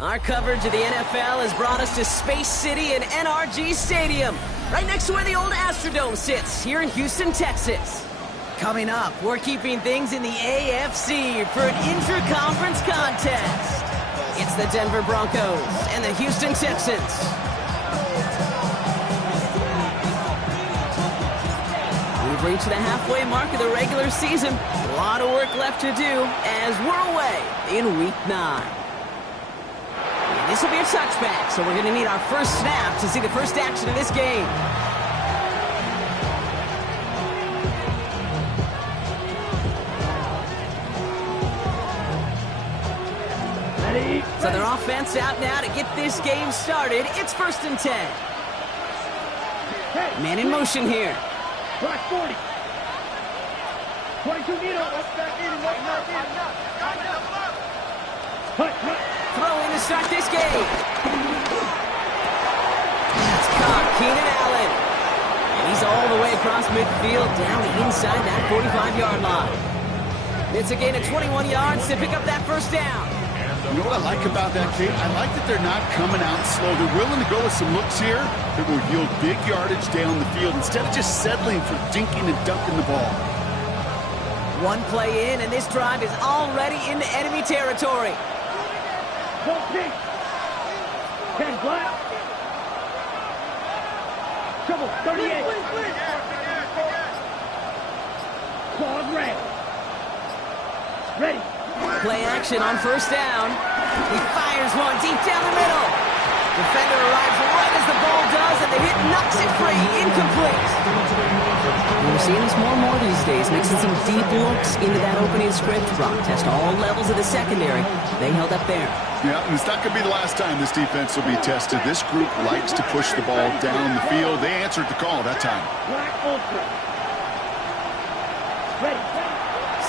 Our coverage of the NFL has brought us to Space City and NRG Stadium, right next to where the old Astrodome sits, here in Houston, Texas. Coming up, we're keeping things in the AFC for an intra-conference contest. It's the Denver Broncos and the Houston Texans. We've reached the halfway mark of the regular season. A lot of work left to do as we're away in Week 9. And this will be a touchback, so we're going to need our first snap to see the first action of this game. So their offense out now to get this game started. It's 1st and 10. Man in motion here. Black 40. 22 needle. Throw in to start this game. It's caught. Keenan Allen. And he's all the way across midfield down inside that 45-yard line. It's a gain of 21 yards to pick up that first down. You know what I like about that, Kate? I like that they're not coming out slow. They're willing to go with some looks here that will yield big yardage down the field instead of just settling for dinking and dunking the ball. One play in, and this drive is already into enemy territory. Go pink. 10 black. Trouble, 38. Claws red. Ready. Play action on first down. He fires one deep down the middle. Defender arrives right as the ball does, and the hit knocks it free. Incomplete. We're seeing this more and more these days, mixing some deep looks into that opening script. Rock test all levels of the secondary. They held up there. Yeah, and it's not going to be the last time this defense will be tested. This group likes to push the ball down the field. They answered the call that time. Black ultra. Ready.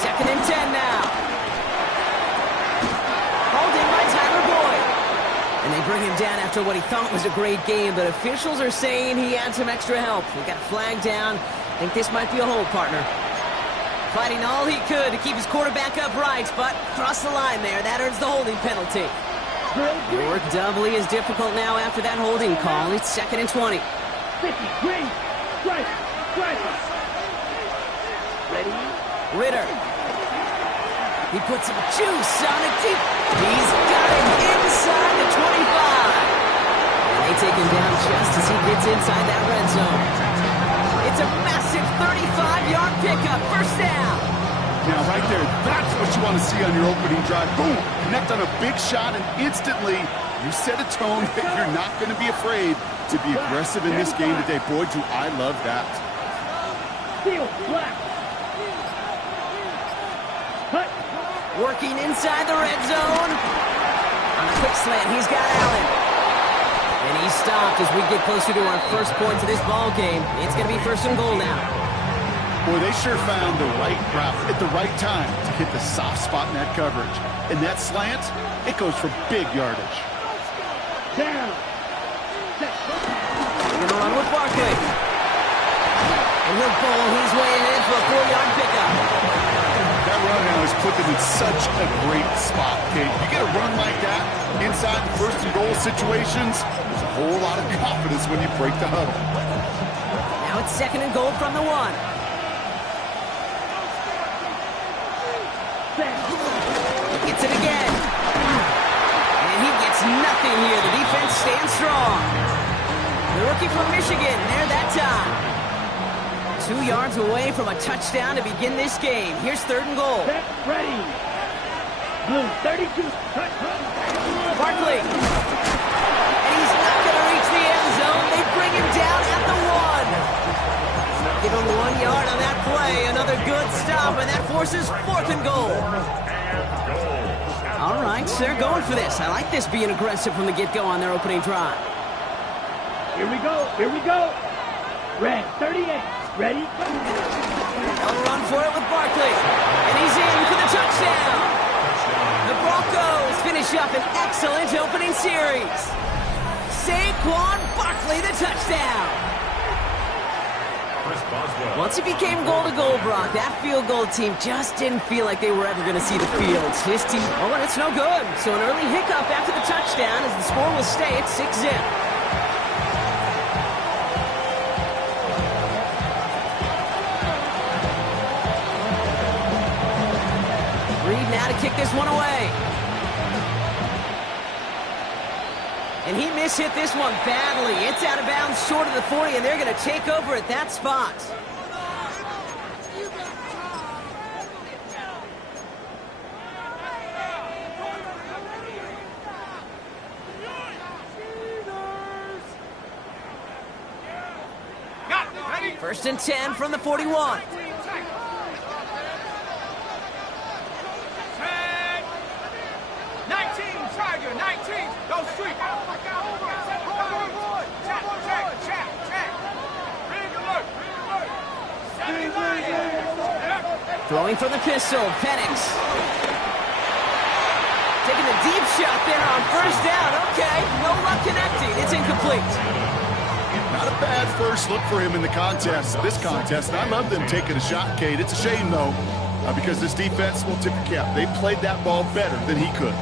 2nd and 10 now. Holding by Tyler Boyd. And they bring him down after what he thought was a great game, but officials are saying he had some extra help. We got a flag down. I think this might be a hold, partner. Fighting all he could to keep his quarterback upright, but crossed the line there. That earns the holding penalty. The work doubly is difficult now after that holding call. It's 2nd and 20. 50, green, strike, strike. Ready? Ritter. He puts some juice on it deep. He's got it inside the 25. And they take him down just as he gets inside that red zone. It's a massive 35-yard pickup. First down. Now, right there, that's what you want to see on your opening drive. Boom! Connect on a big shot, and instantly you set a tone that you're not going to be afraid to be aggressive in this game today. Boy, do I love that. Steel, black. Cut. Working inside the red zone. On a quick slant, he's got Allen. And he's stopped as we get closer to our first points of this ball game. It's going to be 1st and goal now. Boy, they sure found the right route at the right time to hit the soft spot in that coverage. And that slant, it goes for big yardage. Down. We're going to run with Barkley. And he'll bowl his way ahead for a 4-yard pickup. That run now has put them in such a great spot, Kate. You get a run like that inside the 1st and goal situations, there's a whole lot of confidence when you break the huddle. Now it's 2nd and goal from the 1. He gets it again. And he gets nothing here. The defense stands strong. The rookie from Michigan there that time. 2 yards away from a touchdown to begin this game. Here's 3rd and goal. Set, ready. Blue, 32. Cut. Barkley. And he's not going to reach the end zone. They bring him down at the 1. Give him 1 yard on that play. Another good stop, and that forces 4th and goal. All right, so they're going for this. I like this being aggressive from the get-go on their opening drive. Here we go. Here we go. Red, 38. Ready? They'll run for it with Barkley. And he's in for the touchdown. The Broncos finish up an excellent opening series. Saquon Barkley, the touchdown. Once it became goal-to-goal, Brock, that field goal team just didn't feel like they were ever going to see the field. His team, oh, and it's no good. So an early hiccup after the touchdown as the score will stay at 6-zip. Reed now to kick this one away. And he mishit this one badly. It's out of bounds short of the 40, and they're going to take over at that spot. First and 10 from the 41. 19, go street. Throwing from the pistol, Penix. Taking a deep shot there on first down. Okay, no luck connecting. It's incomplete. Not a bad first look for him in the contest, this contest. And I love them taking a shot, Kate. It's a shame, though, because this defense will tip the cap. They played that ball better than he could.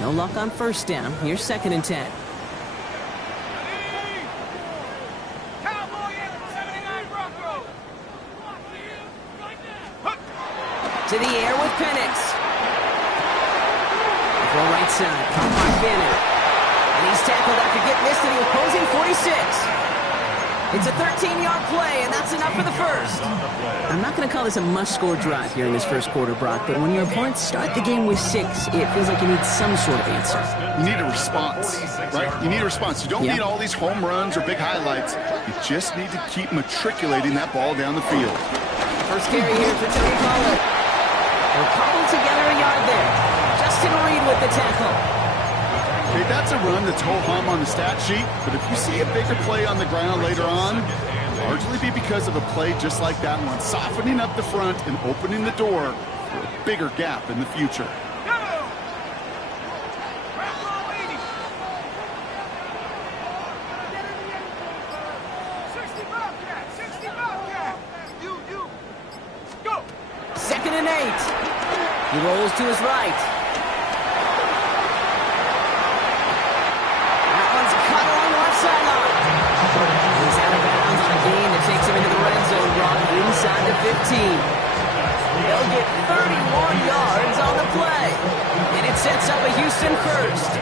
No luck on first down. Here's second and 10. To the air with Penix. Throw right side. Caught by Bannon. And he's tackled after getting this to the opposing 46. It's a 13-yard play, and that's enough for the first. I'm not going to call this a must-score drive here in this first quarter, Brock, but when your opponents start the game with 6, it feels like you need some sort of answer. You need a response, right? You need a response. You don't need all these home runs or big highlights. You just need to keep matriculating that ball down the field. First carry here for Tony Pollard. They're cobbled together a yard there. Justin Reed with the tackle. Okay, that's a run that's ho-hum on the stat sheet, but if you see a bigger play on the ground later on, largely be because of a play just like that one, softening up the front and opening the door for a bigger gap in the future. Second and 8. He rolls to his right. He's out of bounds on a gain that takes him into the red zone, Brock, inside the 15. They'll get 31 yards on the play. And it sets up a Houston first.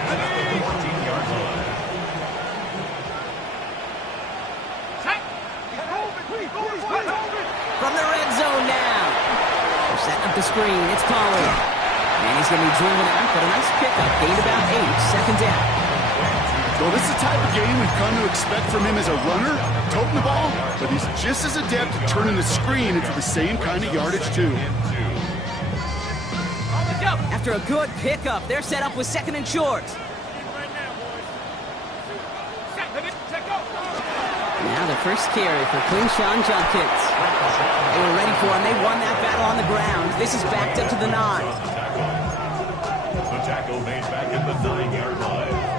From the red zone now. They're setting up the screen. It's Pollard. And he's going to be driven out, but a nice pickup. Gained about 8. Second down. Well, this is the type of game we've come to expect from him as a runner, toting the ball, but he's just as adept at turning the screen into the same kind of yardage, too. After a good pickup, they're set up with second and short. Now the first carry for Quinshawn Judkins. They were ready for him. They won that battle on the ground. This is backed up to the 9. The tackle made back at the 9-yard line.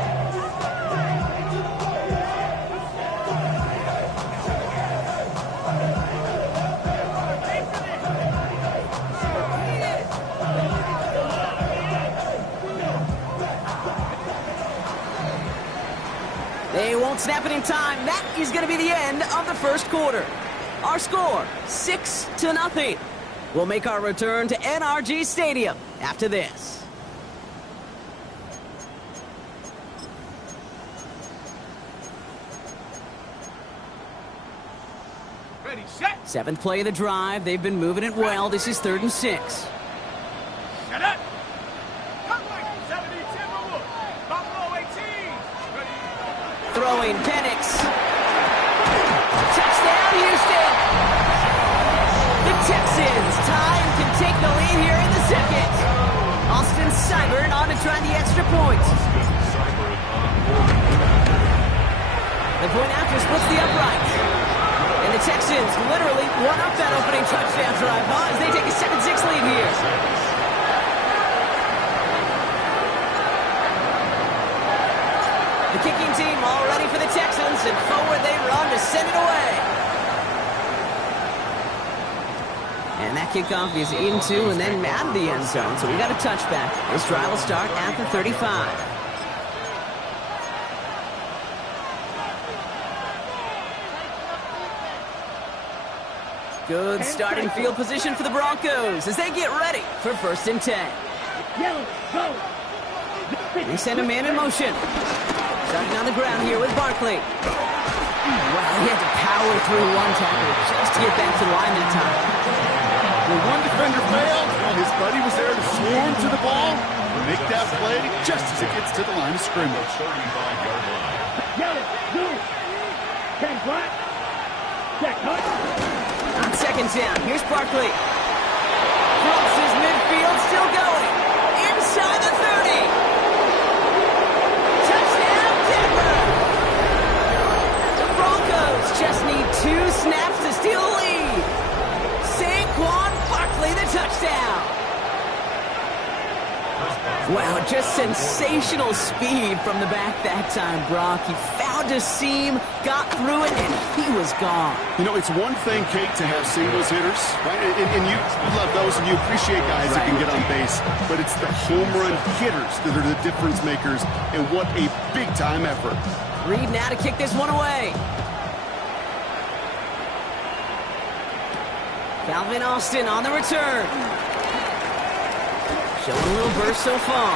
They won't snap it in time. That is going to be the end of the first quarter. Our score, 6-0. We'll make our return to NRG Stadium after this. Ready, set. 7th play of the drive. They've been moving it well. This is 3rd and 6. Set up. Throwing Penix. Touchdown, Houston. The Texans tie and can take the lead here in the second. Austin Seibert on to try the extra point. The point after splits the upright. And And the Texans literally won up that opening touchdown drive as they take a 7-6 lead here. The kicking team all ready for the Texans, and forward they run to send it away. And that kickoff is into and then out of the end zone, so we got a touchback. This drive will start at the 35. Good starting field position for the Broncos as they get ready for 1st and 10. Yellow, go. They send a man in motion. Starting on the ground here with Barkley. Wow, he had to power through one tackle just to get back to the line that time. When one defender failed, his buddy was there to swarm to the ball and make that play just as it gets to the line of scrimmage. 35-yard line. Yellow, go. 10 black. Check, hut. On 2nd down, here's Barkley. Crosses midfield, still going. Inside the 30. Touchdown, Denver. The Broncos just need 2 snaps to steal the lead. Saquon Barkley, the touchdown. Wow, just sensational speed from the back that time, Brock. He found a seam, got through it, and he was gone. You know, it's one thing, Kate, to have singles hitters, right? And you love those, and you appreciate guys that can get on base. But it's the home run hitters that are the difference makers, and what a big-time effort. Reed now to kick this one away. Calvin Austin on the return. Showing a little burst so far.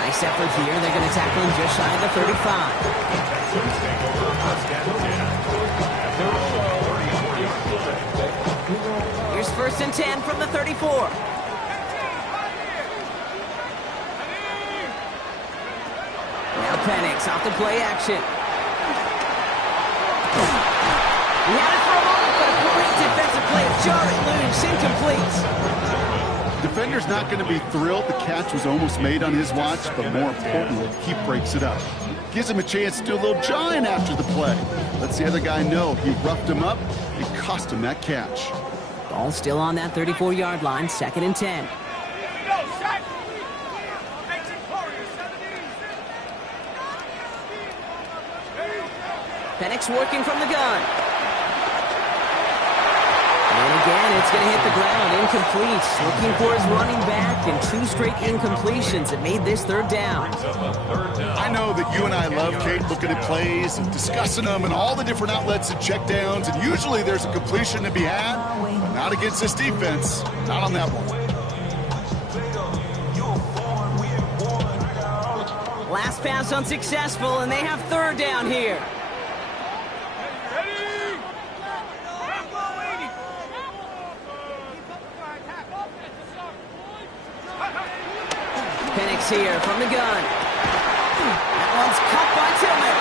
Nice effort here. They're going to tackle him just shy of the 35. Texans take over 1st and 10. Here's 1st and 10 from the 34. Now Penix off the play action. He had it for a moment, but a great defensive play. Jarrett loose, incomplete. Defender's not going to be thrilled the catch was almost made on his watch, but more importantly, he breaks it up. Gives him a chance to do a little jawing after the play. Lets the other guy know he roughed him up and cost him that catch. Ball still on that 34-yard line, 2nd and 10. Penix working from the gun. And again, it's going to hit the ground, incomplete. Looking for his running back, and 2 straight incompletions that made this 3rd down. I know that you and I love, Kate, looking at plays and discussing them and all the different outlets and checkdowns, and usually there's a completion to be had, but not against this defense. Not on that one. Last pass unsuccessful, and they have 3rd down here. Penix here from the gun. That one's cut by Tillman.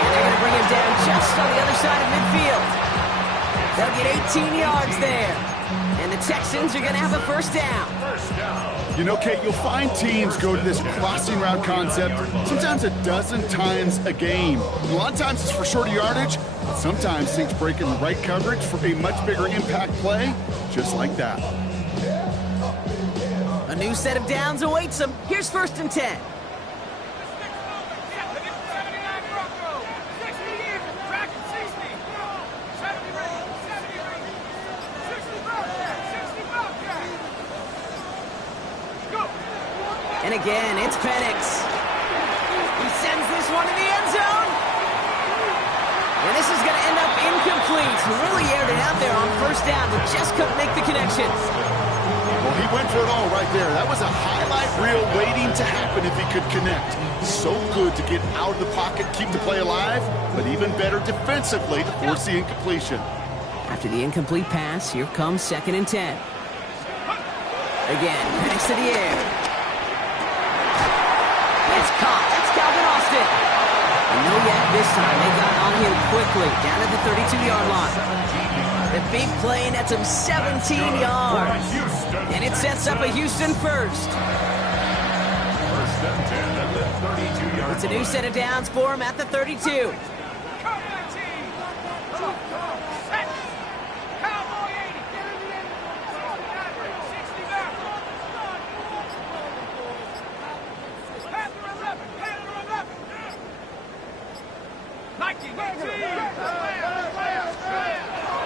And they're going to bring him down just on the other side of midfield. They'll get 18 yards there. And the Texans are going to have a 1st down. You know, Kate, you'll find teams go to this crossing route concept sometimes a dozen times a game. A lot of times it's for shorter yardage, but sometimes things break in the right coverage for a much bigger impact play, just like that. A new set of downs awaits them. Here's 1st and 10. And again, it's Penix. He sends this one in the end zone. And this is going to end up incomplete. He really aired it out there on 1st down, but just couldn't make the connection. Well, he went for it all right there. That was a highlight reel waiting to happen if he could connect. So good to get out of the pocket, keep the play alive, but even better defensively to force the incompletion. After the incomplete pass, here comes 2nd and 10. Again, Penix to the air. It's caught. That's Calvin Austin. And no yet this time. They got on him quickly, down at the 32-yard line. The big play nets him 17 yards. And it sets up a Houston 1st. It's a new set of downs for him at the 32.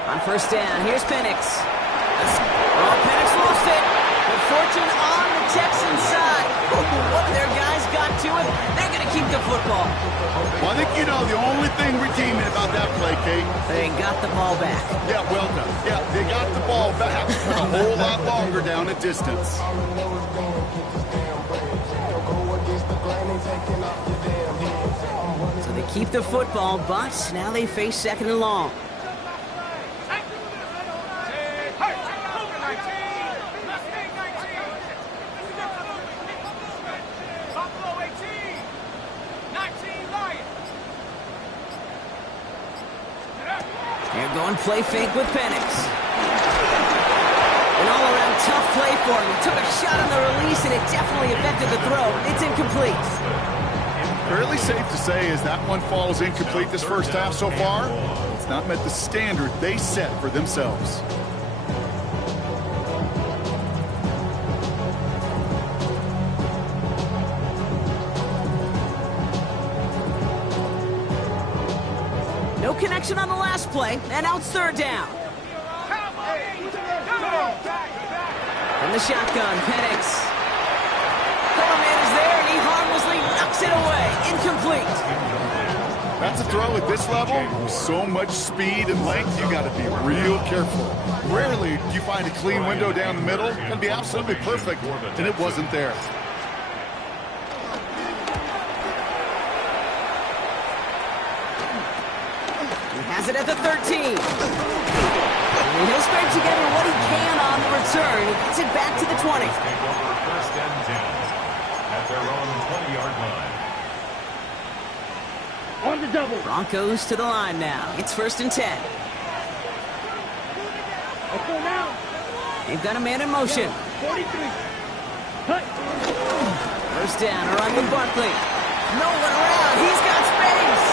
On first down, here's Penix. Oh, Penix lost it. But fortune on the Texans side. What their guys got to it, they're going to keep the football. Well, I think you know the only thing redeeming about that play, Kate. They got the ball back. Yeah, well done. Yeah, they got the ball back, but a whole lot longer down a distance. So they keep the football, but now they face second and long. They're going play fake with Penix. An all-around tough play for him. He took a shot on the release, and it definitely affected the throw. It's incomplete. Fairly safe to say as that one falls incomplete this first half so far, it's not met the standard they set for themselves. No connection on the last play, and now it's third down. From the shotgun, Penix. Cover man is there, and he harmlessly knocks it away. Incomplete. That's a throw at this level. With so much speed and length, you got to be real careful. Rarely do you find a clean window down the middle. It's going to be absolutely perfect, and it wasn't there. Has it at the 13. And he'll scrape together what he can on the return. He gets it back to the 20. Take over first and 10 at their own 20-yard line. On the double. Broncos to the line now. It's first and 10. Let's go now. They've got a man in motion. 43. Cut. First down, a run with Barkley. No one around. He's got space.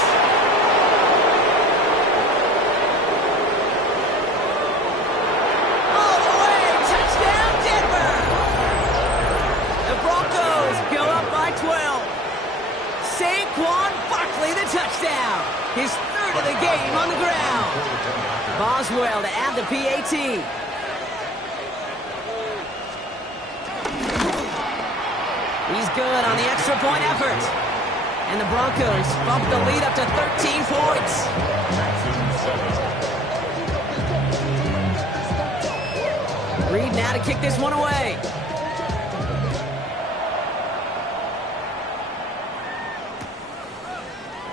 All the way. Touchdown, Denver. The Broncos go up by 12. Saquon Barkley, the touchdown. His third of the game on the ground. Boswell to add the PAT. He's good on the extra point effort. And the Broncos bump the lead up to 13 points. Reed now to kick this one away.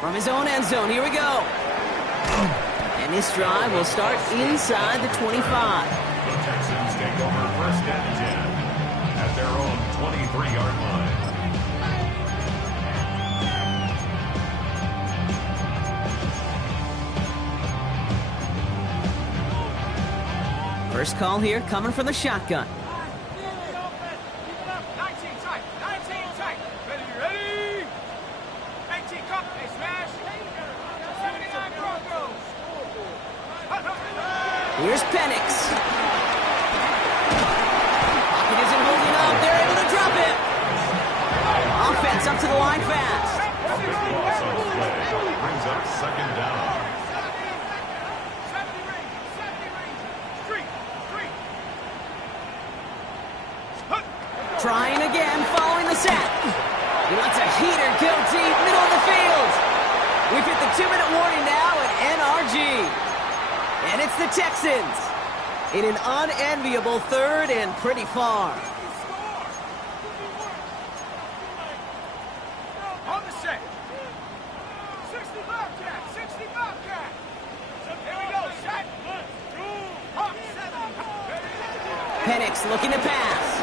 From his own end zone, here we go. And this drive will start inside the 25. The Texans take over first and 10 at their own 23-yard line. First call here coming from the shotgun. 19 tight. 19 tight. Ready? 18 cup. They smash. 79 Broncos. Here's Penix. Pocket isn't holding up. They're able to drop it. Offense up to the line fast. A big loss on the play brings up second down. Trying again, following the set. He lets a heater go deep, middle of the field. We've hit the 2-minute warning now at NRG. And it's the Texans in an unenviable third and pretty far. On the set. 60 Bobcat. 60 Bobcat. Here we go. Set. Hawk 70. Penix looking to pass.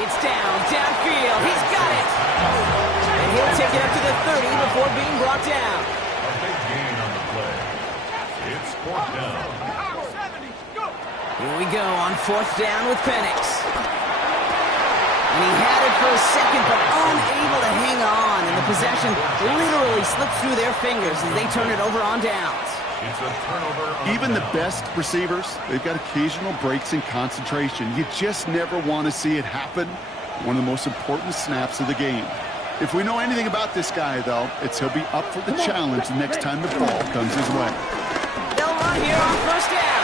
It's downfield. He's got it. And he'll take it up to the 30 before being brought down. A big gain on the play. It's fourth down. Hawk 70. Go. Here we go on fourth down with Penix. And he had it for a second, but unable to hang on. And the possession literally slipped through their fingers as they turn it over on downs. It's a turnover. Even the best receivers, they've got occasional breaks in concentration. You just never want to see it happen. One of the most important snaps of the game. If we know anything about this guy, though, it's he'll be up for the challenge next time the ball comes his way. They'll run here on first down.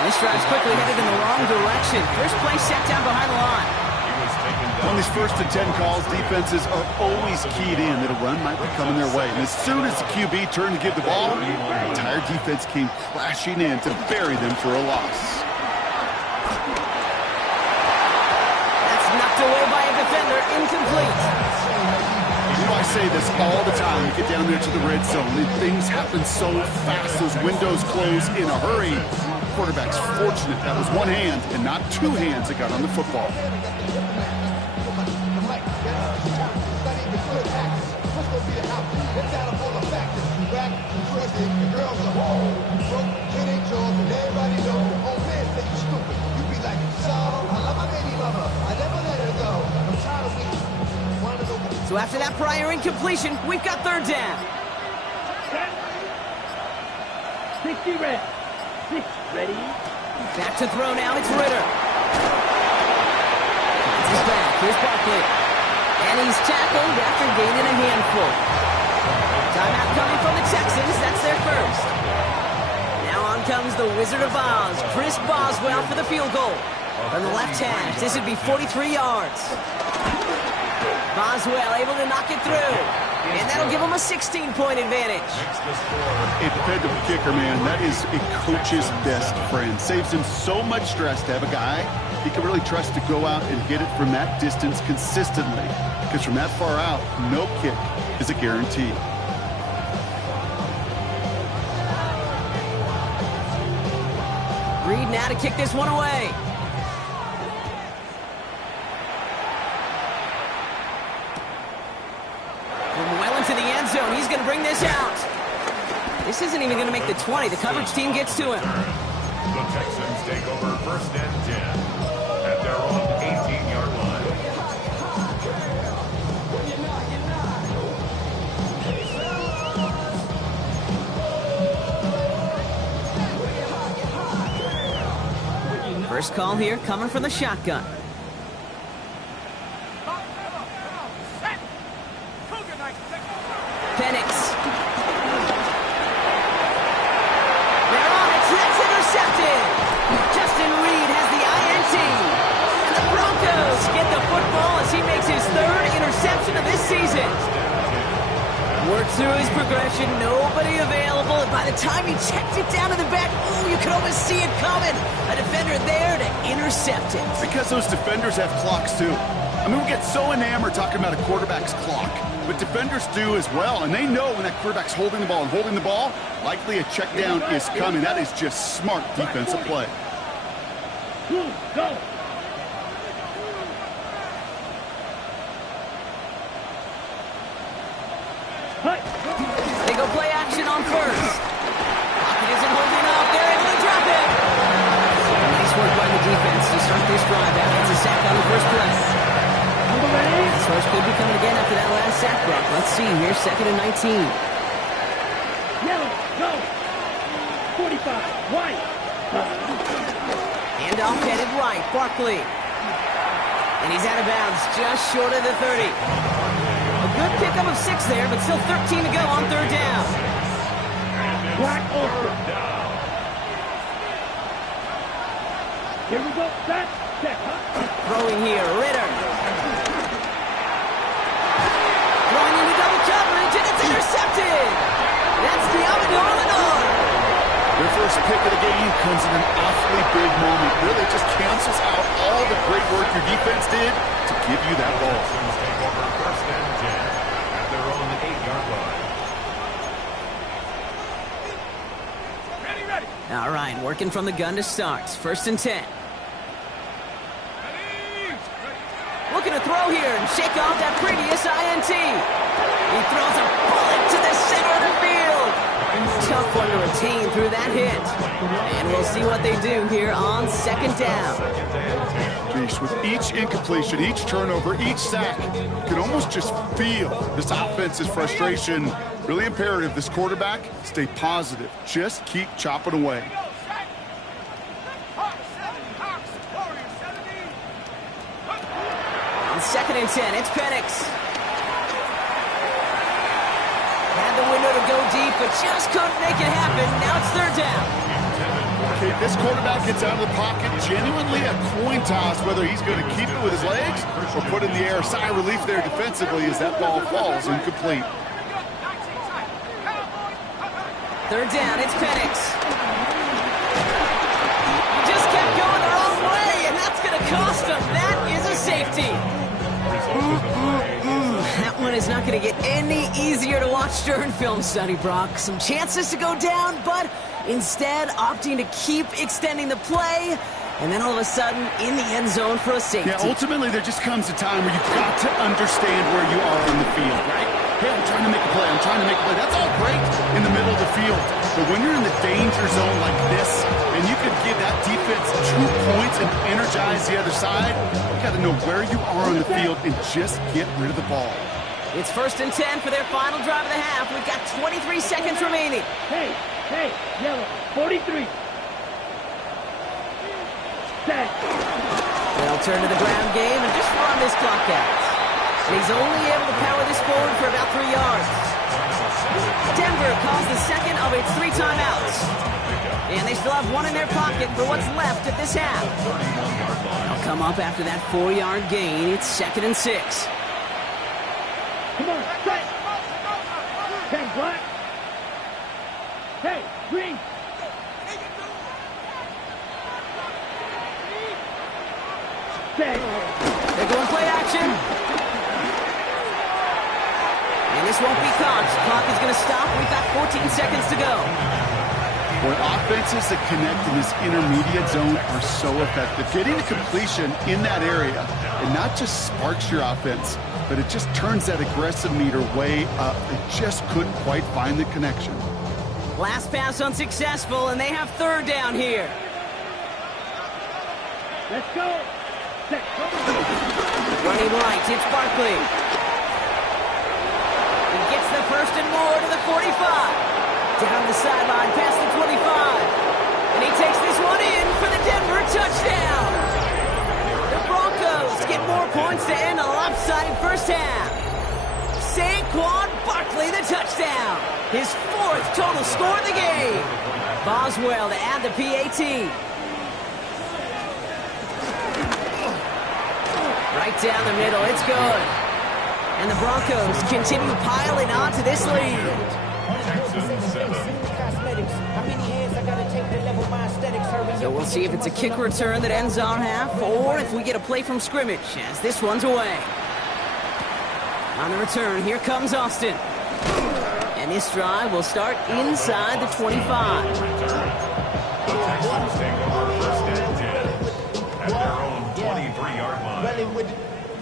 And this drive's quickly headed in the wrong direction. First play set down behind the line. On these 1st and 10 calls, defenses are always keyed in that a run might be coming their way. And as soon as the QB turned to give the ball, the entire defense came crashing in to bury them for a loss. That's knocked away by a defender, incomplete. You know, I say this all the time. You get down there to the red zone, and things happen so fast. Those windows close in a hurry. The quarterback's fortunate that was one hand and not two hands that got on the football. So after that prior incompletion, we've got third down. 60 red. 6 ready. Back to throw now, it's Ritter. He's back, here's Barkley. And he's tackled after gaining a handful. Timeout coming from the Texans, that's their first. Now on comes the Wizard of Oz, Chris Boswell for the field goal. From the left hash, this would be 43 yards. Boswell able to knock it through. And that'll give him a 16-point advantage. A dependable kicker, man, that is a coach's best friend. Saves him so much stress to have a guy he can really trust to go out and hit it from that distance consistently. Because from that far out, no kick is a guarantee. Reed now to kick this one away. To the end zone. He's going to bring this out. This isn't even going to make the 20. The coverage team gets to him. The Texans take over 1st and 10 at their own 18-yard line. First call here coming from the shotgun. Penix. They're on it. That's intercepted. Justin Reed has the INT. And the Broncos get the football as he makes his 3rd interception of this season. Worked through his progression. Nobody available. And by the time he checked it down to the back, oh, you could almost see it coming. A defender there to intercept it. Because those defenders have clocks, too. I mean, we get so enamored talking about a quarterback's clock. But defenders do as well, and they know when that quarterback's holding the ball and holding the ball, likely a check down is coming. That is just smart defensive play. Go. They go play action on first. Pocket isn't holding up. They're able to drop it. Nice work by the defense to start this drive. That gets a sack on the first play. This first could be coming again after that last sack block. Let's see here, 2nd and 19. Yellow, go. 45, white. Handoff headed right, Barkley. And he's out of bounds, just short of the 30. A good pickup of 6 there, but still 13 to go on 3rd down. Black over. Here we go. Set. Throwing here, Ritter. Throwing into double coverage, and it's intercepted. That's the Lenore. Their first pick of the game comes in an awfully big moment. Really just cancels out all the great work your defense did to give you that ball. Texans take over 1st and 10 at their own 8-yard line. Ready. All right, working from the gun to start. 1st and 10. Looking to throw here and shake off that previous INT. He throws a bullet to the center of the field. Tough one to retain through that hit. And we'll see what they do here on 2nd down. Jeez, with each incompletion, each turnover, each sack, you can almost just feel this offense's frustration. Really imperative, this quarterback, stay positive. Just keep chopping away. On 2nd and 10, it's Penix. the window to go deep, but just couldn't make it happen. Now it's third down. Okay, this quarterback gets out of the pocket, genuinely a coin toss whether he's going to keep it with his legs or put it in the air. Sigh of relief there defensively as that ball falls incomplete. Third down, it's Penix. Just kept going the wrong way, and that's going to cost him. That is a safety. That one is not going to get any easier to watch during film study, Brock. Some chances to go down, but instead opting to keep extending the play, and then all of a sudden in the end zone for a safety. Yeah, ultimately there just comes a time where you've got to understand where you are on the field, right? Hey, I'm trying to make a play. I'm trying to make a play. That's all great in the middle of the field. But when you're in the danger zone like this, and you can give that defense 2 points and energize the other side, you got to know where you are on the field and just get rid of the ball. It's 1st and 10 for their final drive of the half. We've got 23 seconds remaining. Hey, yellow, 43. Set. They'll turn to the ground game and just run this clock out. And he's only able to power this forward for about 3 yards. Denver calls the second of its 3 timeouts. And they still have 1 in their pocket for what's left of this half. They'll come up after that 4-yard gain. It's 2nd and 6. Come on, set. Hey, black. Hey, green. Set. They're going play action. And this won't be caught. Clock is going to stop. We've got 14 seconds to go. Boy, offenses that connect in this intermediate zone are so effective. Getting the completion in that area, it not just sparks your offense, but it just turns that aggressive meter way up. They just couldn't quite find the connection. Last pass unsuccessful, and they have 3rd down here. Let's go. Set. Running right, it's Barkley. He gets the 1st and more to the 45. Down the sideline, past the 25. And he takes this one in for the Denver touchdown. The Broncos get more points to end a lopsided first half. Saquon Barkley, the touchdown. His 4th total score of the game. Boswell to add the PAT. Right down the middle, it's good. And the Broncos continue piling on to this lead. So we'll see if it's a kick return that ends our half, or if we get a play from scrimmage, as this one's away. On the return, here comes Austin. And this drive will start inside the 25. The Texans take over 1st and 10 at their own 23-yard line.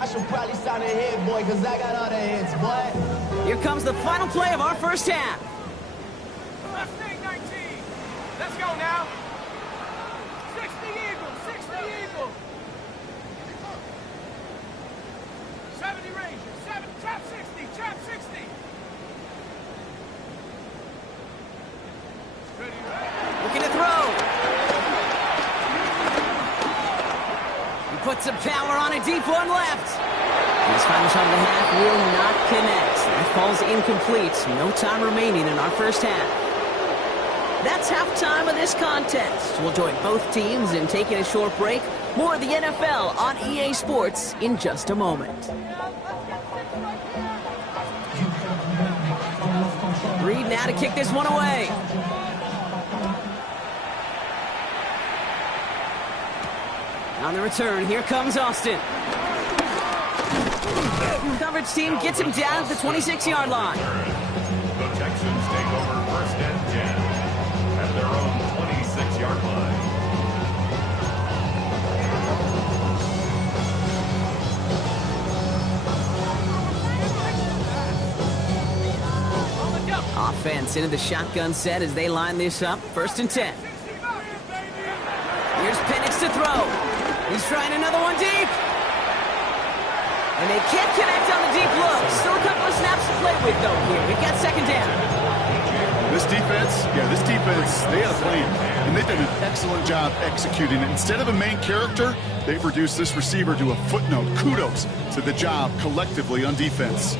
I should probably sign a head, boy, because I got all the heads, boy. Here comes the final play of our first half. Left thing, 19. Let's go now. 60 Eagles, 60 Eagles. 70 Rangers, 7, trap 60, trap 60. Looking to throw. He puts some power on a deep one left. His final shot of the half will not connect. That falls incomplete. No time remaining in our first half. That's halftime of this contest. We'll join both teams in taking a short break. More of the NFL on EA Sports in just a moment. Reed now to kick this one away. On the return, here comes Austin. Coverage team gets him down at the 26-yard line. The Texans take over 1st and 10 at their own 26-yard line. Offense into the shotgun set as they line this up. 1st and 10. Here's Penix to throw. He's trying another one deep. And they can't connect on the deep look. Still a couple of snaps to play with, though, here. We've got 2nd down. This defense, they had a plan. And they've done an excellent job executing it. Instead of a main character, they've reduced this receiver to a footnote. Kudos to the job collectively on defense.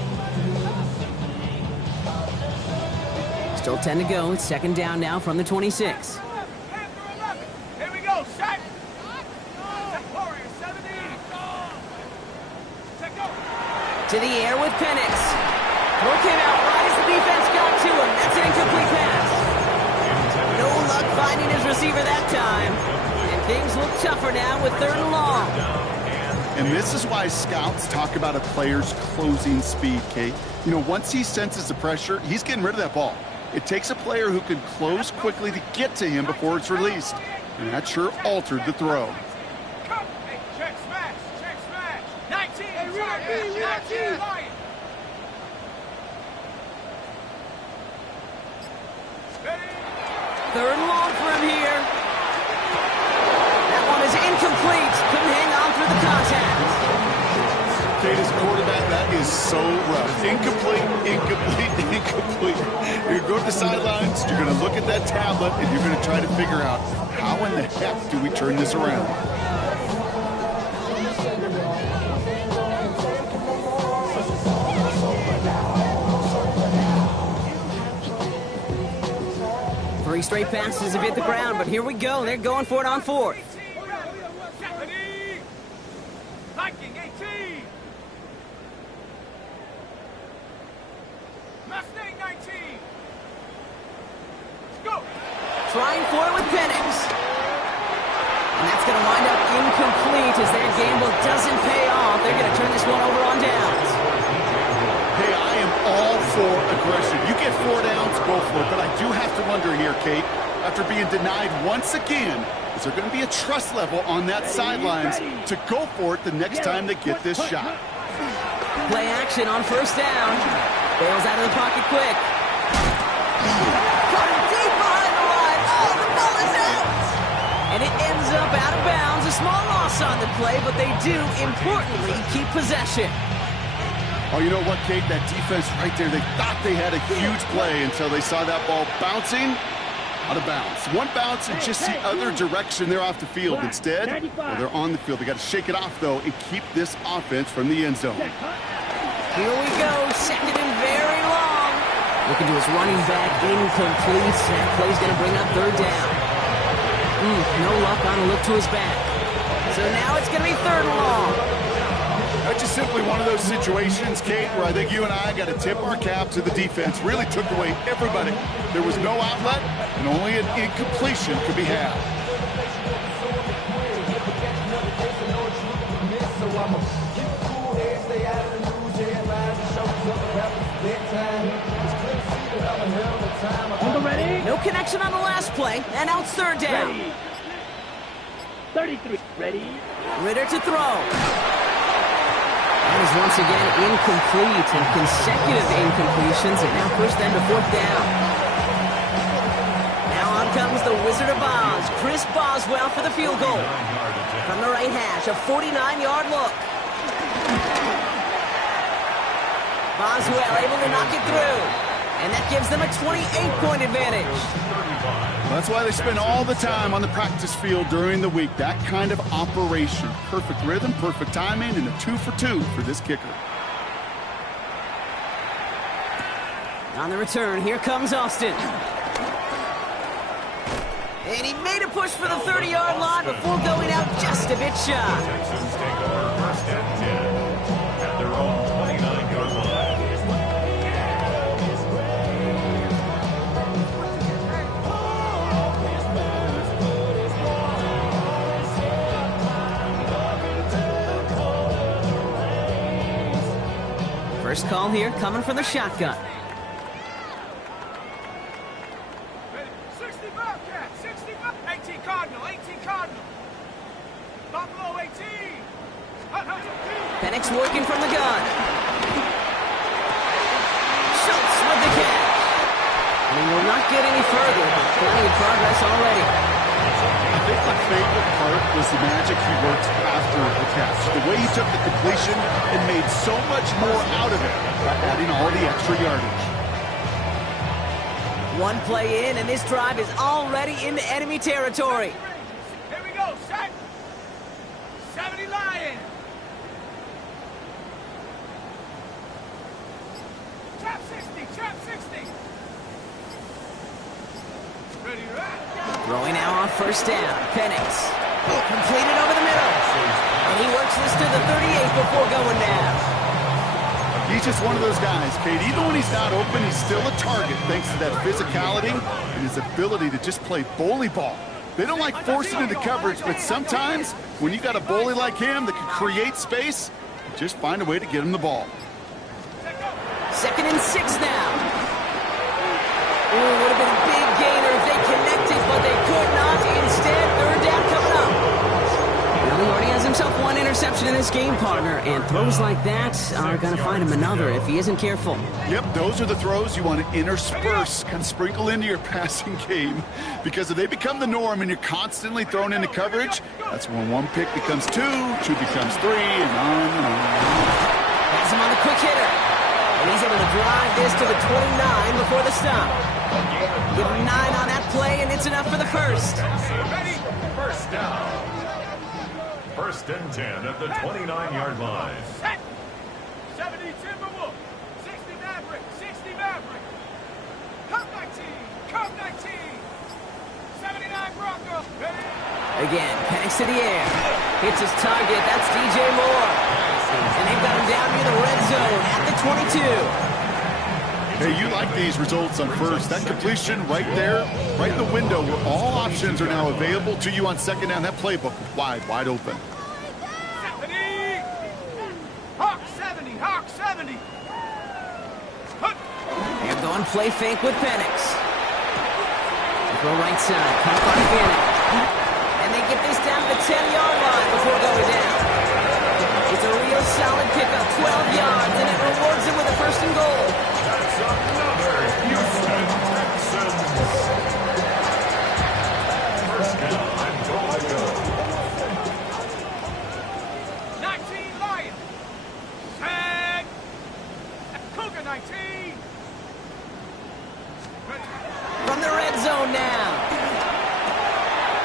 Still 10 to go. It's second down now from the 26. Here we go, set. Warrior 70. Set go. To the air with Penix. Throw came out right as the defense got to him. That's an incomplete pass. No luck finding his receiver that time. And things look tougher now with 3rd and long. And this is why scouts talk about a player's closing speed, Kate. You know, once he senses the pressure, he's getting rid of that ball. It takes a player who can close quickly to get to him before it's released. And that sure altered the throw. Hey, check smash, check smash. 19, hey, 19. Third and long for him here. That one is incomplete. Couldn't hang on through the contact. Kate, as quarterback, that is so rough. Incomplete, incomplete, incomplete. You're going to go to the sidelines, you're going to look at that tablet, and you're going to try to figure out, how in the heck do we turn this around? Three straight passes have hit the ground, but here we go. They're going for it on 4th. Viking 18. Mustang 19. Go. Trying for it with Penix. And that's going to wind up incomplete as their gamble doesn't pay off. They're going to turn this one over on downs. Hey, I am all for aggression. You get 4 downs, go for it. But I do have to wonder here, Kate, after being denied once again, is there going to be a trust level on that sidelines to go for it the next time they get this shot? Play action on 1st down. Bails out of the pocket quick. Caught him deep behind the line. Oh, the ball is out. And it ends up out of bounds. A small loss on the play, but they do, importantly, keep possession. Oh, you know what, Kate? That defense right there, they thought they had a huge play until they saw that ball bouncing out of bounds. One bounce and just the other direction, they're off the field. Instead, well, they're on the field. They got to shake it off, though, and keep this offense from the end zone. Here we go, 2nd and very long. Looking to his running back, incomplete. That play's going to bring up 3rd down. No luck on a look to his back. So now it's going to be 3rd and long. That's just simply one of those situations, Kate, where I think you and I got to tip our cap to the defense. Really took away everybody. There was no outlet, and only an incompletion could be had. On the ready. No connection on the last play, and now it's 3rd down. Ready. 33. Ready. Ritter to throw. That is once again incomplete, and consecutive incompletions have now pushed them to 4th down. Now on comes the Wizard of Oz, Chris Boswell for the field goal. From the right hash, a 49-yard look. Boswell able to knock it through, and that gives them a 28-point advantage. That's why they spend all the time on the practice field during the week. That kind of operation. Perfect rhythm, perfect timing, and a 2-for-2 for this kicker. On the return, here comes Austin. And he made a push for the 30-yard line before going out just a bit shy. Texans take over 1st and 10 at their own 29-yard line. First call here coming from the shotgun. 60 Bobcat, 60 Bobcat. 18 Cardinal, 18 Cardinal. Buffalo 18. Penix working from the gun. Schultz with the catch. And he will not get any further, but plenty of progress already. I think my favorite part was the magic he worked after the catch. The way he took the completion and made so much more out of it by adding all the extra yardage. One play in, and this drive is already into enemy territory. Here we go, set. 70 Lion. Trap 60, trap 60. Throwing now on first down. Penix. Completed over the middle. And he works this to the 38 before going down. He's just one of those guys, Kate. Even when he's not open, he's still a target thanks to that physicality and his ability to just play bully ball. They don't like forcing into coverage, but sometimes when you got a bully like him that can create space, just find a way to get him the ball. 2nd and 6 now. Ooh, would have been a big gainer if they connected, but they could not. Instead, 3rd down coming up. Well, he already has himself one interception in this game, partner, and throws like that are going to find him another if he isn't careful. Yep, those are the throws you want to intersperse, kind of sprinkle into your passing game, because if they become the norm and you're constantly thrown into coverage, that's when 1 pick becomes 2, 2 becomes 3, and on and on. Has him on the quick hitter. And he's able to drive this to the 29 before the stop. Give him 9 on that play, and it's enough for the first. Ready? First down. 1st and 10 at the 29-yard line. Set. 70 Timberwolves. 60 Maverick. 60 Maverick. Come 19. Come 19. 79 Broncos. Again, Penix to the air. Hits his target. That's DJ Moore. And they've got him down near the red zone at the 22. Hey, you like these results on first. That completion right there, right in the window where all options are now available to you on 2nd down. That playbook wide open. 70. Hawk 70. Hawk 70. They're going play fake with Penix. Go right side. Pump on Fanning. And they get this down to the 10-yard line before going down. It's a real solid pickup, 12 yards, and it rewards them with a 1st and goal. That's another Houston Texans. 1st down and goal to go. 19 Lions. Set. Cougar 19. From the red zone now.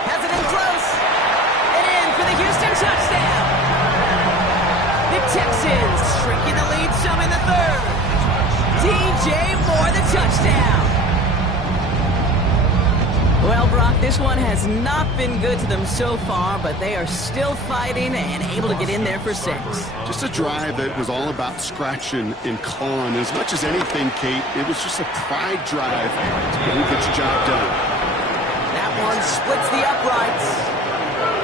Has it in close. And in for the Houston touchdown. The Texans shrinking the lead some in the 3rd. DJ Moore, the touchdown. Well, Brock, this one has not been good to them so far, but they are still fighting and able to get in there for 6. Just a drive that was all about scratching and clawing. As much as anything, Kate, it was just a pride drive to get your job done. That one splits the uprights.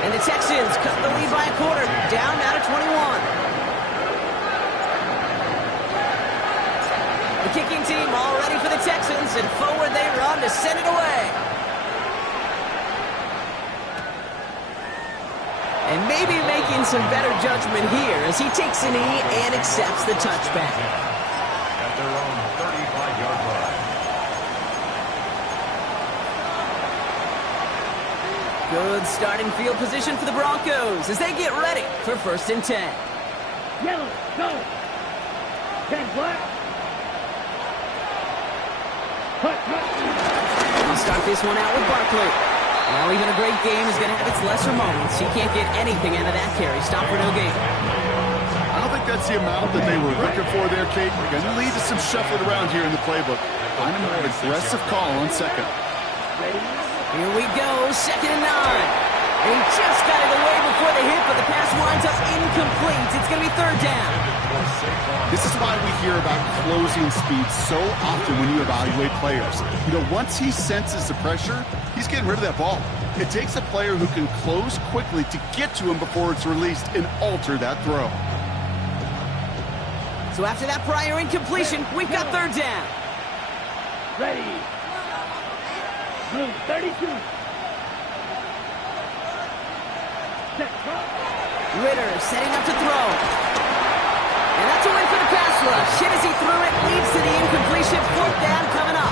And the Texans cut the lead by a quarter, down now to 21. The kicking team all ready for the Texans, and forward they run to send it away. And maybe making some better judgment here as he takes a knee and accepts the touchback. At their own 35-yard line. Good starting field position for the Broncos as they get ready for 1st and 10. Yellow, go. 10 black. We'll start this one out with Barkley. Well, even a great game is going to have its lesser moments. He can't get anything out of that carry. Stop for no gain. I don't think that's the amount that they were looking for there, Kate. They're going to lead to some shuffling around here in the playbook. Find a more aggressive call on 2nd. Here we go, 2nd and 9. And he just got it away before the hit, but the pass winds up incomplete. It's going to be 3rd down. This is why we hear about closing speed so often when you evaluate players. You know, once he senses the pressure, he's getting rid of that ball. It takes a player who can close quickly to get to him before it's released and alter that throw. So after that prior incompletion, we've got 3rd down. Ready. Blue 32. Set. Ritter setting up to throw. And that's a win for the pass rush. Hit as he threw it, leads to the incompletion. 4th down coming up.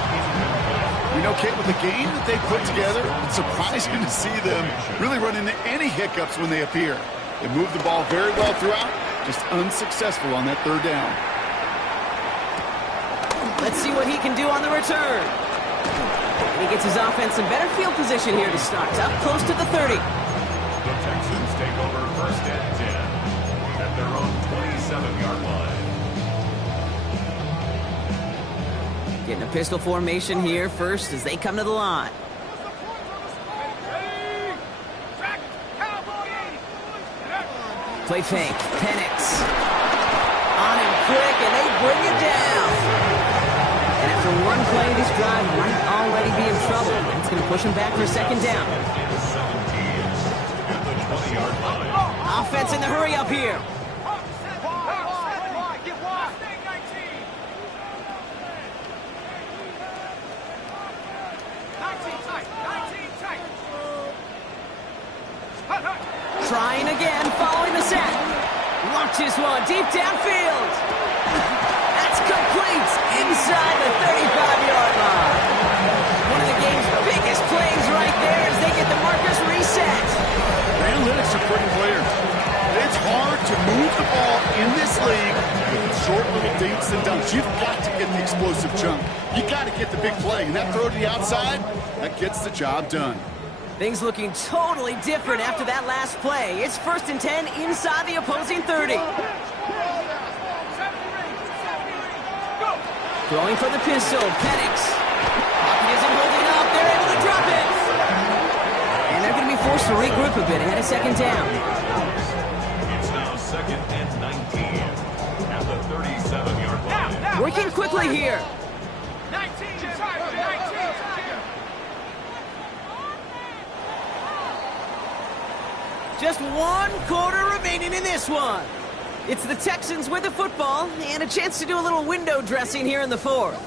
You know, Kate, with the game that they put together, it's surprising to see them really run into any hiccups when they appear. They move the ball very well throughout, just unsuccessful on that 3rd down. Let's see what he can do on the return. And he gets his offense in better field position here to start. Up close to the 30. The Texans take over 1st and 10 at their own 27-yard line. Getting a pistol formation here first as they come to the line. Play fake. Penix. On him quick, and they bring it down. And after one play, this drive might already be in trouble. It's going to push him back for a second down. Offense in the hurry up here. Trying again, following the sack. Launches one deep downfield. That's complete inside the 35-yard line. One of the game's biggest plays right there as they get the markers reset. The analytics are pretty clear. It's hard to move the ball in this league with short little dinks and dunks. You've got to get the explosive chunk. You got to get the big play, and that throw to the outside, that gets the job done. Things looking totally different after that last play. It's 1st and 10 inside the opposing 30. Throwing for the pistol, Penix. Pocket isn't holding up. They're able to drop it. And they're going to be forced to regroup a bit ahead of second down. It's now 2nd and 19 at the 37-yard line. Working quickly here. 19, 19. Just 1 quarter remaining in this one. It's the Texans with the football and a chance to do a little window dressing here in the 4th.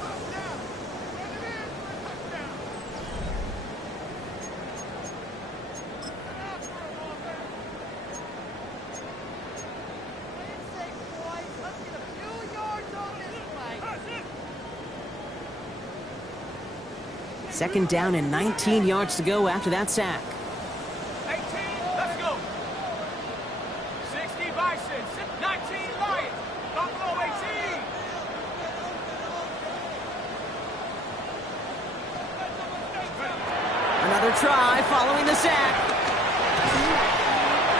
Second down and 19 yards to go after that sack. 18, let's go. 60 Bison, 19 Lions, Buffalo 18. Another try following the sack.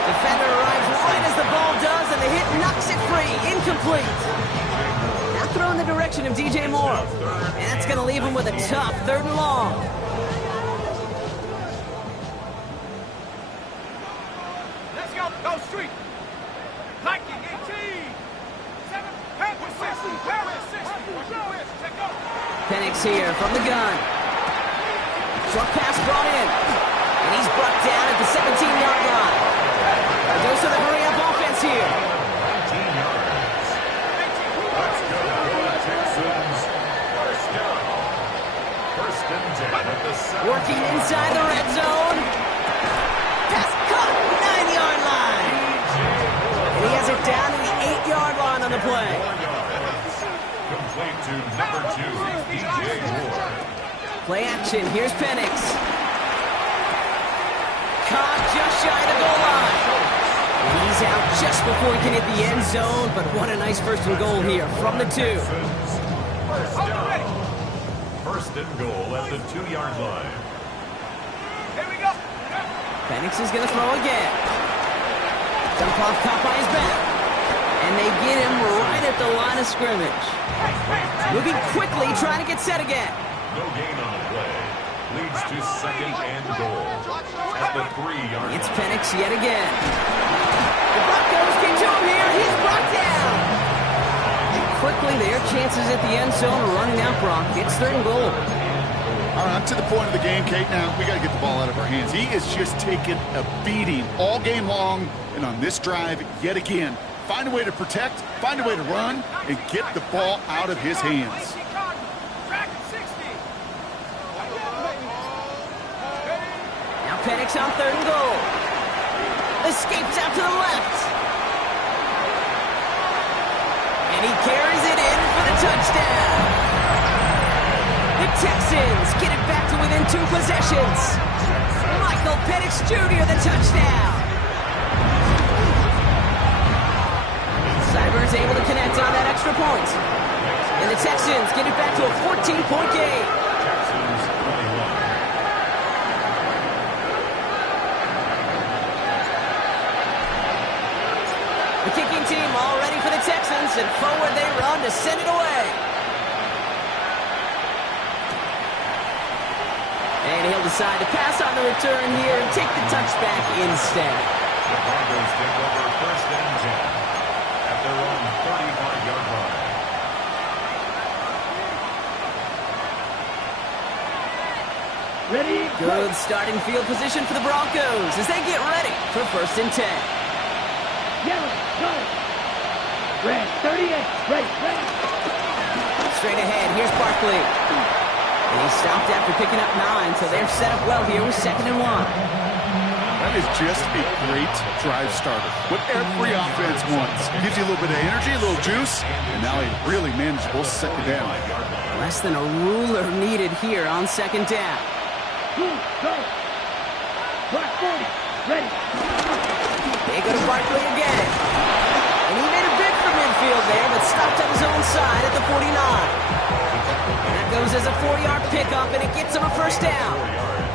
Defender arrives right as the ball does, and the hit knocks it free. Incomplete. Now throw in the direction of DJ Moore. And that's going to leave him with a tough 3rd and long. Let's go, go street. Viking 18. 7, head with 60, head with 60. Check go. Penix here from the gun. Short pass brought in. And he's brought down at the 17-yard line. There goes to the hurry-up offense here. 19 yards. Let's go, Texans. First down. 1st and 10 at the 7. Working inside the red zone. Pass caught, 9-yard line. And he has it down to the 8-yard line on the play. 4 yards. Complete to number 2, DJ Moore. Play action. Here's Penix. Caught just shy of the goal line. And he's out just before he can hit the end zone. But what a nice 1st and goal here from the 2. First down. 1st and goal at the 2-yard line. Here we go. Penix is going to throw again. Dump off caught by his back. And they get him right at the line of scrimmage. Moving quickly, trying to get set again. No gain on the play. Leads to 2nd and goal at the 3-yard line. It's Penix yet again. The Broncos get to him here. He's brought down. And quickly, their chances at the end zone are running out, Brock. It's 3rd and goal. All right, up to the point of the game, Kate. Now, we got to get the ball out of our hands. He is just taking a beating all game long. And on this drive, yet again, find a way to protect, find a way to run, and get the ball out of his hands. Now Penix on 3rd and goal. Escapes out to the left. And he carries it in for the touchdown. The Texans get it back to within 2 possessions. Michael Penix Jr. the touchdown. Cybern's able to connect on that extra point. And the Texans get it back to a 14-point game. Texans 21. The kicking team all ready for the Texans, and forward they run to send it away. And he'll decide to pass on the return here and take the touchback instead. The Broncos take over first and 10 at their own 35-yard line. Ready? Good starting field position for the Broncos as they get ready for first and 10. Yellow, go. Red, 38. Ready, ready. Straight ahead, here's Barkley. And he stopped after picking up 9, so they're set up well here with 2nd and 1. That is just a great drive starter. What every offense wants. Gives you a little bit of energy, a little juice, and now a really manageable 2nd down. Less than a ruler needed here on 2nd down. Go. Black 40. Ready. They go to Barkley again. And he made a bid for midfield there, but stopped on his own side at the 49. That goes as a 4-yard pickup, and it gets him a first down.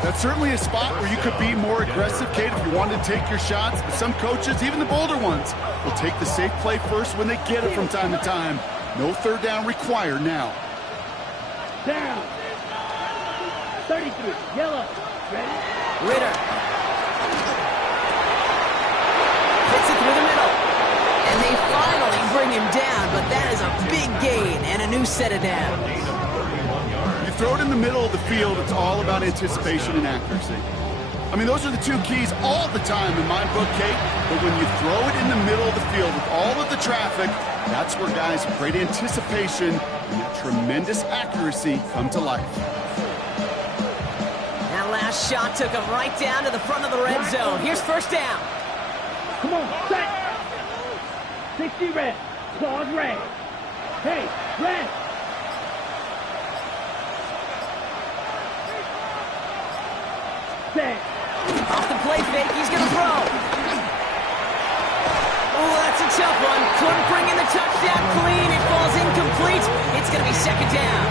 That's certainly a spot where you could be more aggressive, Kate, if you wanted to take your shots. But some coaches, even the bolder ones, will take the safe play first when they get it from time to time. No 3rd down required now. Down. 33. Yellow. Ready. Ritter. Hits it through the middle. And they finally bring him down, but that is a big gain and a new set of downs. You throw it in the middle of the field, it's all about anticipation and accuracy. I mean, those are the 2 keys all the time in my book, Kate. But when you throw it in the middle of the field with all of the traffic, that's where guys with great anticipation and that tremendous accuracy come to life. That last shot took him right down to the front of the red zone. Here's first down. Come on, set. 60 red. Claws red. Hey, red. Set. Off the play fake, he's going to throw. Oh, that's a tough one. Couldn't bring in the touchdown clean. It falls incomplete. It's going to be 2nd down.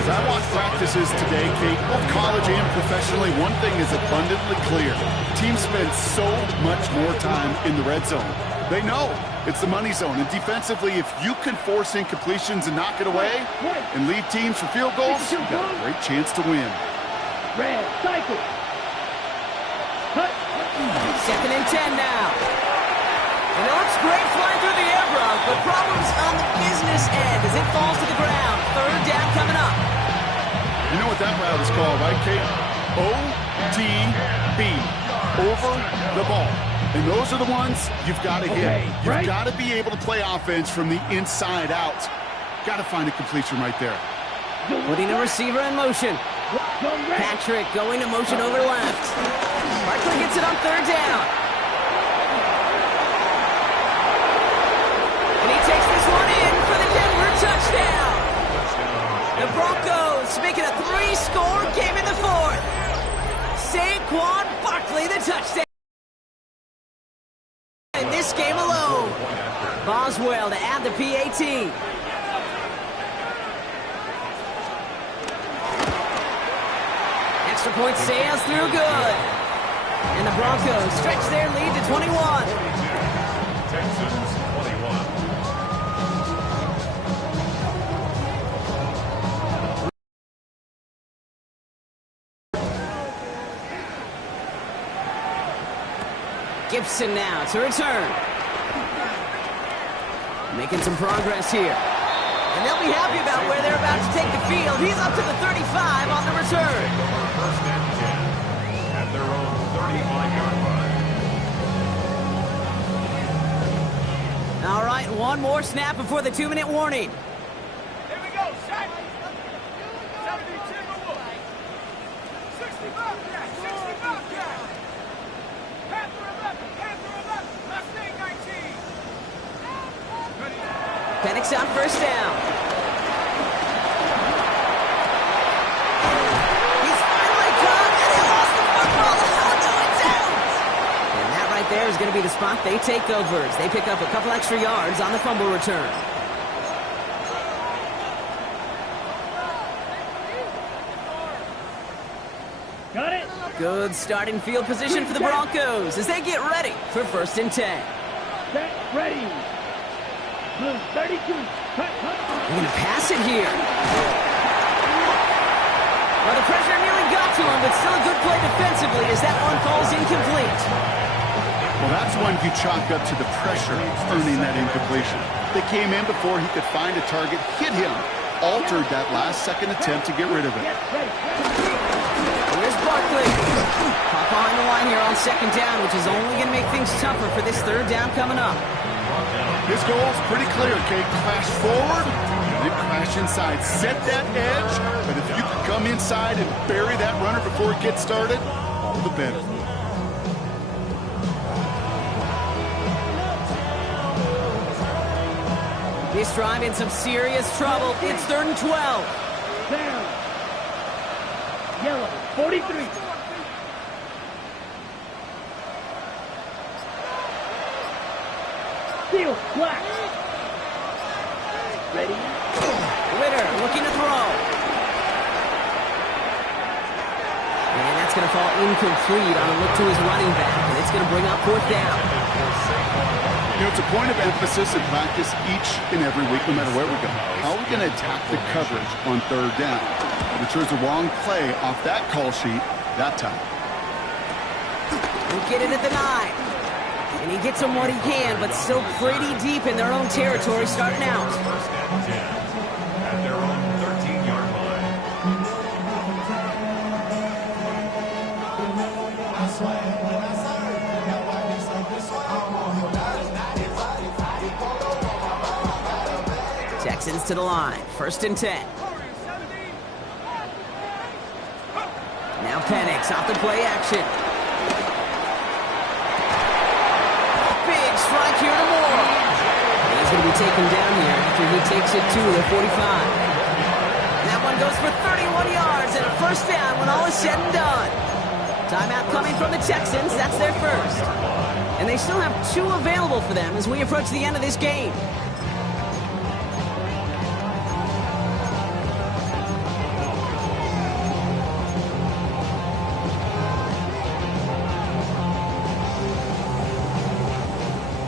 As I watch practices today, Kate, both college and professionally, one thing is abundantly clear. Teams spend so much more time in the red zone. They know it's the money zone. And defensively, if you can force incompletions and knock it away and lead teams for field goals, you've got a great chance to win. Red, cycle. Cut. 2nd and 10 now. And it looks great flying through the air, Brock, but problems on the business end as it falls to the ground. 3rd down coming up. You know what that route is called, right, Kate? OTB. Over the ball. And those are the ones you've got to hit. You've got to be able to play offense from the inside out. Got to find a completion right there. Putting a receiver in motion. Patrick going to motion over left. Barkley gets it on 3rd down. And he takes this one in for the Denver touchdown. The Broncos making a 3-score game in the 4th. Saquon Barkley the touchdown. In this game alone. Boswell to add the PAT. Extra point sails through good. And the Broncos stretch their lead to 21. Texans 21. Gibson now to return. Making some progress here. And they'll be happy about where they're about to take the field. He's up to the 35 on the return. First and 10 at their own 35-yard line. All right, one more snap before the 2-minute warning. Here we go, set. 72 move. 65 jack, 65 jack. Panther 11, Mustang 19. Penix on first down. He's finally done, and he lost the football. How do it down? And that right there is going to be the spot they take over as they pick up a couple extra yards on the fumble return. Got it. Good starting field position for the Broncos as they get ready for first and 10. Set, ready. Blue, 32. Cut. They're going to pass it here. Well, the pressure nearly got to him, but still a good play defensively as that one falls incomplete. Well, that's one you chalk up to the pressure earning that incompletion. They came in before he could find a target, hit him, altered that last-second attempt to get rid of it. Here's Barkley. Caught behind the line here on second down, which is only going to make things tougher for this third down coming up. His goal's pretty clear, okay? Crash forward, and then crash inside. Set that edge, but if you can come inside and bury that runner before it gets started, all the better. This drive in some serious trouble. It's 3rd and 12. Down. Yellow, 43. Steel, black. Ready? Ritter looking to throw. And that's going to fall incomplete on a look to his running back. And it's going to bring up 4th down. You know, it's a point of emphasis in practice each and every week, no matter where we go. How are we going to attack the coverage on 3rd down? We chose the wrong play off that call sheet that time. He'll get it at the 9. And he gets them what he can, but still pretty deep in their own territory starting out. First and 10 at their own 13-yard line. Texans to the line. 1st and 10. Now Penix off the play action. Big strike here to Moore. And he's going to be taken down here after he takes it to the 45. That one goes for 31 yards and a 1st down when all is said and done. Timeout coming from the Texans. That's their first. And they still have 2 available for them as we approach the end of this game.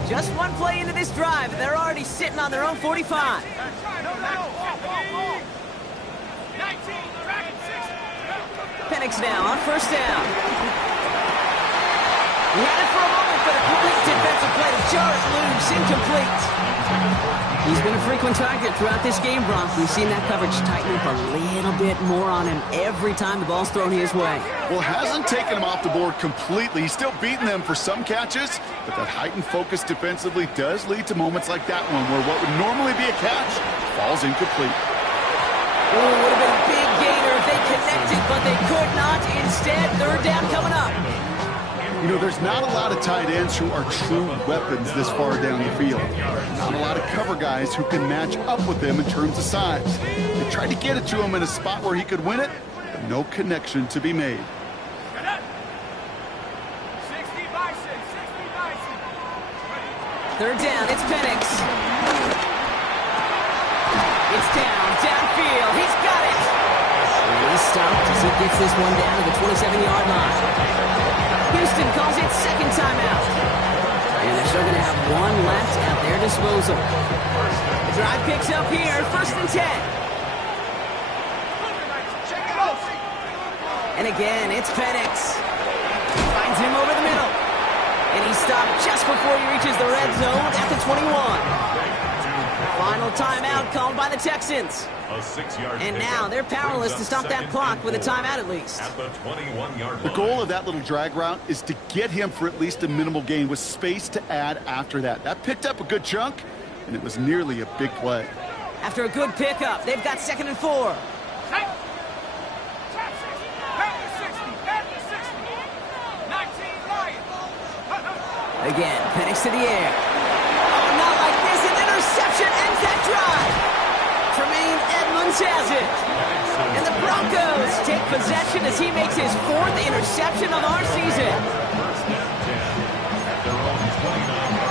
Just one play into this drive, and they're already sitting on their own 45. Penix now on 1st down. He had it for a moment, but a quick defensive play to jar it loose, incomplete. He's been a frequent target throughout this game, Bronk. We've seen that coverage tighten up a little bit more on him every time the ball's thrown his way. Well, hasn't taken him off the board completely. He's still beating them for some catches, but that heightened focus defensively does lead to moments like that one where what would normally be a catch falls incomplete. Oh, it would have been a big gainer if they connected, but they could not. Instead, 3rd down coming up. You know, there's not a lot of tight ends who are true weapons this far down the field. Not a lot of cover guys who can match up with them in terms of size. They tried to get it to him in a spot where he could win it, but no connection to be made. 3rd down, it's Penix. It's downfield. He's got it. And he's stopped as he gets this one down to the 27-yard line. Houston calls it 2nd timeout. And they're still going to have 1 left at their disposal. The drive picks up here, 1st and 10. And again, it's Penix. Finds him over the middle. And he's stopped just before he reaches the red zone at the 21. Final timeout called by the Texans. And now they're powerless to stop that clock with a timeout at least. At the 21-yard line. The goal of that little drag route is to get him for at least a minimal gain with space to add after that. That picked up a good chunk, and it was nearly a big play. After a good pickup, they've got 2nd and 4. Again, Penix to the air. Oh, not like this. An interception ends that drive. Tremaine Edmonds has it. And the Broncos take possession as he makes his 4th interception of our season. First and 10 at their own 29-yard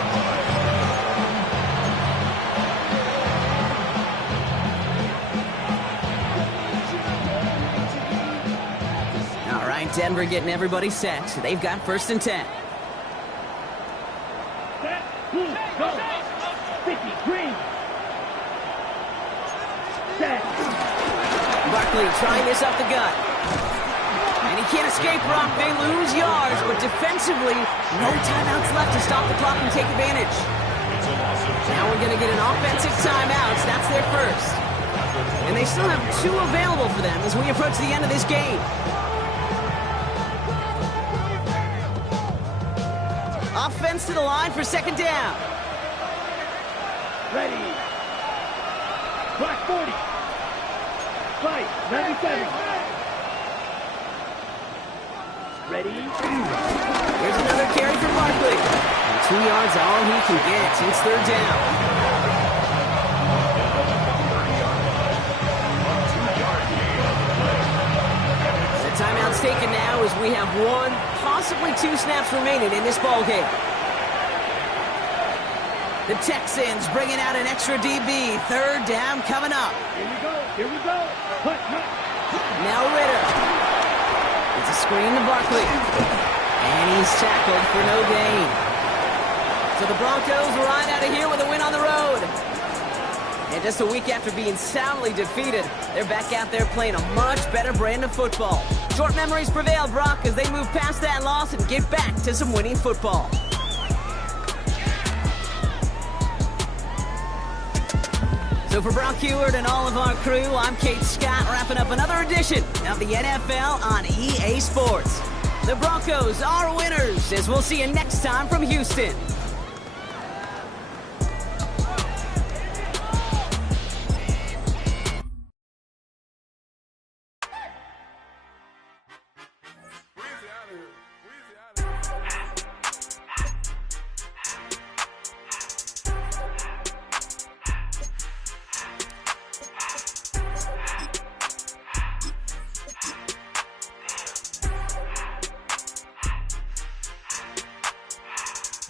line. All right, Denver getting everybody set. They've got 1st and 10. Go. 50, green. Set. Barkley trying this up the gut. And he can't escape, Brock. They lose yards, but defensively, no timeouts left to stop the clock and take advantage. Now we're going to get an offensive timeout. That's their first. And they still have 2 available for them as we approach the end of this game. Offense to the line for second down. Ready. Black 40. Fight. 97. Ready. Here's another carry for Barkley. And 2 yards all he can get. It's third down. The timeout's taken now as we have 1, possibly 2 snaps remaining in this ball game. The Texans bringing out an extra DB. Third down coming up. Here we go. Here we go. Hut, hut. Now Ritter. It's a screen to Barkley. And he's tackled for no gain. So the Broncos ride out of here with a win on the road. And just a week after being soundly defeated, they're back out there playing a much better brand of football. Short memories prevail, Brock, as they move past that loss and get back to some winning football. So for Brock Heward and all of our crew, I'm Kate Scott, wrapping up another edition of the NFL on EA Sports. The Broncos are winners, as we'll see you next time from Houston.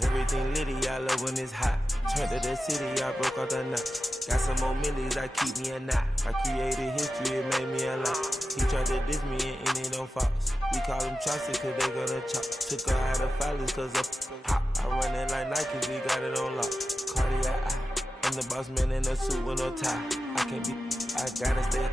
Everything litty, I love when it's hot. Turned to the city, I broke out the knot. Got some more millies, I keep me a knot. I created history, it made me a lot. He tried to diss me and it on Fox. We call him Chaucer cause they gonna chop. Took her out of filers cause of hot. I run it like Nike, we got it on lock. Cardiac eye. I'm the boss man in a suit with no tie. I can't be, I gotta stay.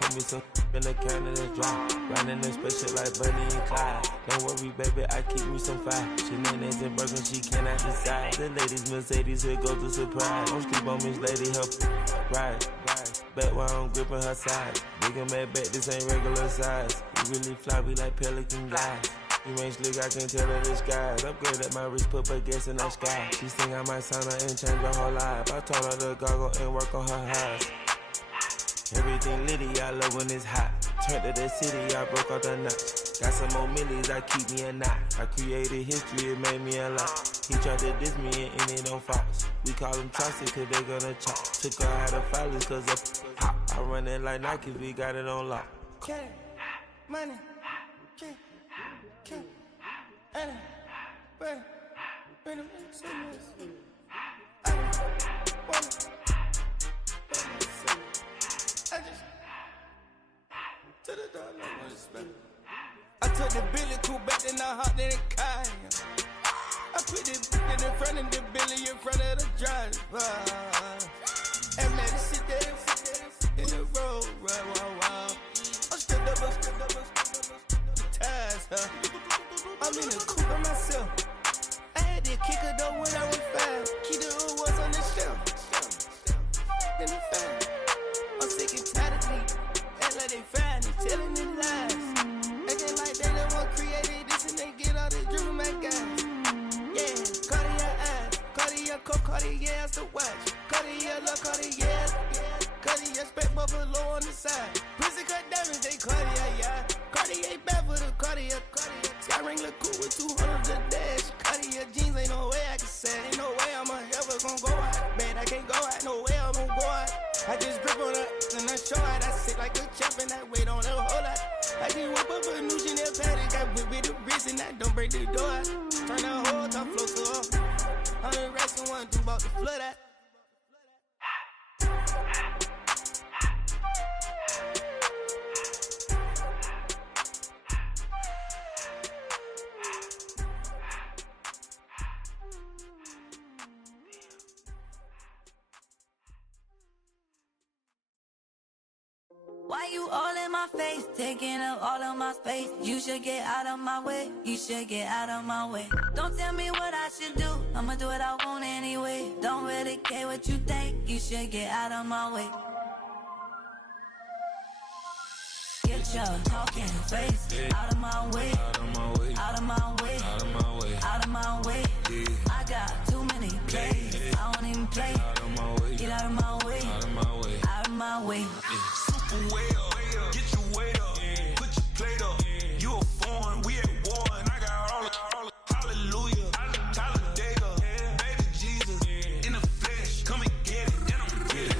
Put me some in the can and it's dry. Riding in special like Bunny and Clyde. Don't worry, baby, I keep me some fire. Shenanigans and broken, she cannot decide. The ladies Mercedes, here goes the surprise. Don't sleep on Miss Lady, help ride. Back while I'm gripping her side. Big and mad back, this ain't regular size. We really fly, we like pelican guys. You ain't slick, I can tell her the skies. Upgrade at my wrist, put back gas in the sky. She think I might sign her and change her whole life. I told her to goggle and work on her highs. Everything litty, I love when it's hot. Turned to the city, I broke out the knot. Got some more millies, I keep me a knot. I created history, it made me a lot. He tried to diss me and it on Fox. We call him Chaucer cause they gonna chop. Took her out of filers cause of hot. I run it like Nike, we got it on lock. Cash, money, Anna, bread, I took the Billy cool back and I hopped in the car. I put the in front of the Billy in front of the driver. And man, sit there in the road, wow. I'm stripped up, the tires, huh? I'm in the coupe by myself. I had to kick her though when I was 5. Keep the old ones on the shelf. In the fan. I'm sick and tired of me. Act like they fine and telling them lies. Acting like they the one created this and they get all this driven my guys. Yeah, Cartier eyes, Cartier coat, Cartier ass to watch. Cartier look, Cartier, Cartier spec buffalo on the side. Prison cut diamonds, they Cartier, yeah. Cartier bad for the Cartier. Sky ring look cool with 200 a dash. Cartier jeans, ain't no way I can say. Ain't no way I'm ever gonna go out. Man, I can't go out, no way I'm gonna go out. I just grip on her and I show her. I sit like a champ and I wait on her whole lot. I just whip up a new Chanel paddock. I whip with the wrist and I don't break the door out. Turn the whole top floor to her. 100 racks and 1, 2 about to flood out. Why you all in my face, taking up all of my space? You should get out of my way, you should get out of my way. Don't tell me what I should do, I'ma do what I want anyway. Don't really care what you think, you should get out of my way. Get your talking face out of my way, out of my way, out of my way, out of my way, out of my way. I got too many plays, I don't even play. Out of my way, get out of my way, out of my way, out of my way. Super way up, get your weight up, put your plate up. You a foreign, we at war, and I got all the hallelujah, Talladega, baby Jesus, in the flesh, come and get it, and I'm with it.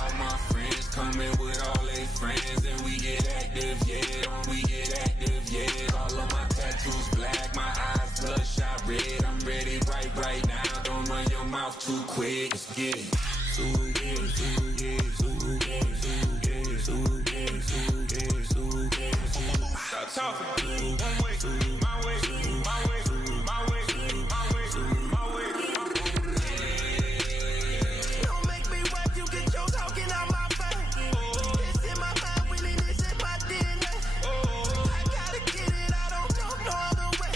All my friends coming with all they friends, and we get active, yeah, we get active, yeah. All of my tattoos black, my eyes bloodshot red. I'm ready right now. Don't run your mouth too quick. Let's get it. Stop talking. One way, my way, my way, my way, my way, my way. Don't make me wipe you, get your talking out my face. It's in my mind, really, this in my DNA. I gotta get it, I don't know no other way.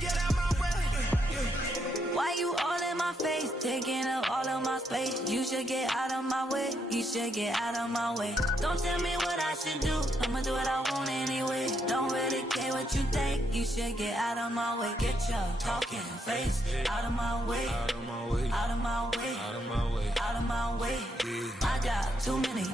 Get out my way. Why you all in my face, taking up all of my space? You should get out of my way, you should get out of my way. Don't tell me what I should do, I'ma do what I want anyway. Don't really care what you think, you should get out of my way. Get your talking face out of my way, out of my way, out of my way, out of my way, out of my way. I got too many